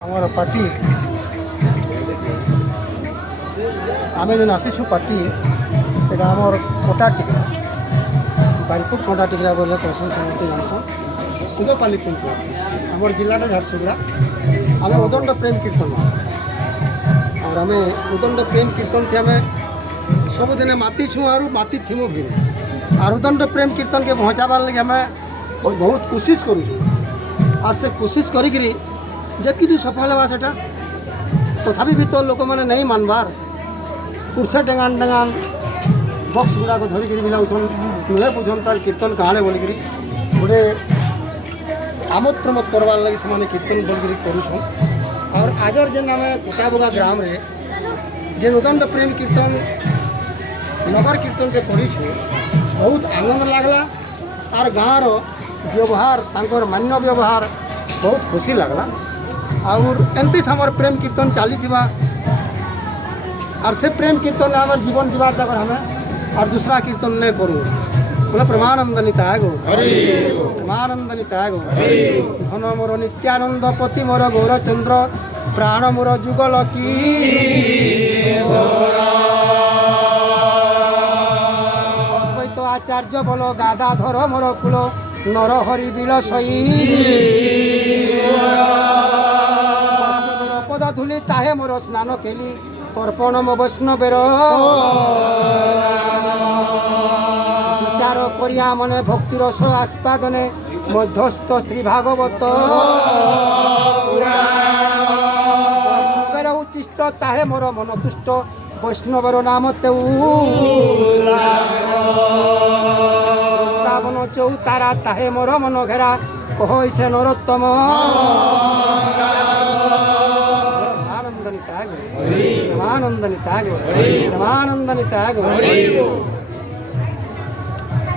আমার পার্টি আমি যেন আসিছু পার্টি এটা আমার কোটা টিকরা বারিপুর কোটা টিকরা বলে কৌশল সমস্ত জানসন তুগপাল্লি পঞ্চায়েত আমার জেলাটা ঝারসুগুড়া আমি উদণ্ড প্রেম কীর্তন আর আমি উদণ্ড প্রেম কীর্তন থी আমি सबुदिने माती छू और माती थीमु भी और उदंड प्रेम कीर्तन के पहुँचाबार लगे हमें बहुत कोशिश करूँ और से कोशिश करी जतकी जो सफल हवा सेटा तथापि भी तो लोक मैंने नहीं मानबार कुर्से डेगान डेगान बक्स गुड़ा को धरिक बिलाउन नुहे बुझन तार कीर्तन कहाने बोलिक गोटे आमोद प्रमोद करवार लगे से कीर्तन बोलिक करूँ और आजर जेन आम कोटाबोगा ग्राम रे जे उदंड प्रेम कीर्तन नगर कीर्तन के करी बहुत आनंद लगला और गाँव व्यवहार तांकर मान्य व्यवहार बहुत खुशी लगला और एमती आमर प्रेम कीर्तन चली और से प्रेम कीर्तन आम जीवन जीवार तक हमें और दूसरा कीर्तन नहीं करूँ बोले प्रेमानंद निताय गो प्रेमानंद निताय गो धन मोर नित्यानंद पति मोर गौरचंद्र प्राण मोर जुगल की आचार्य बोलो गादाधर मोर कुल नर हरि बिलसई पद धूली ताहे मोर स्नान केली तर्पण मो वैष्णवेर विचार करिया मने भक्ति रस आस्वादने मध्यस्थ श्री भागवत वैष्णवेर उच्चिष्ट ताहे मोर मन तुष्ट वैष्णवर नाम ते रावण चौतारा ताहे मोर मन घेरा कहे नरोत्तम आनंद निताय गो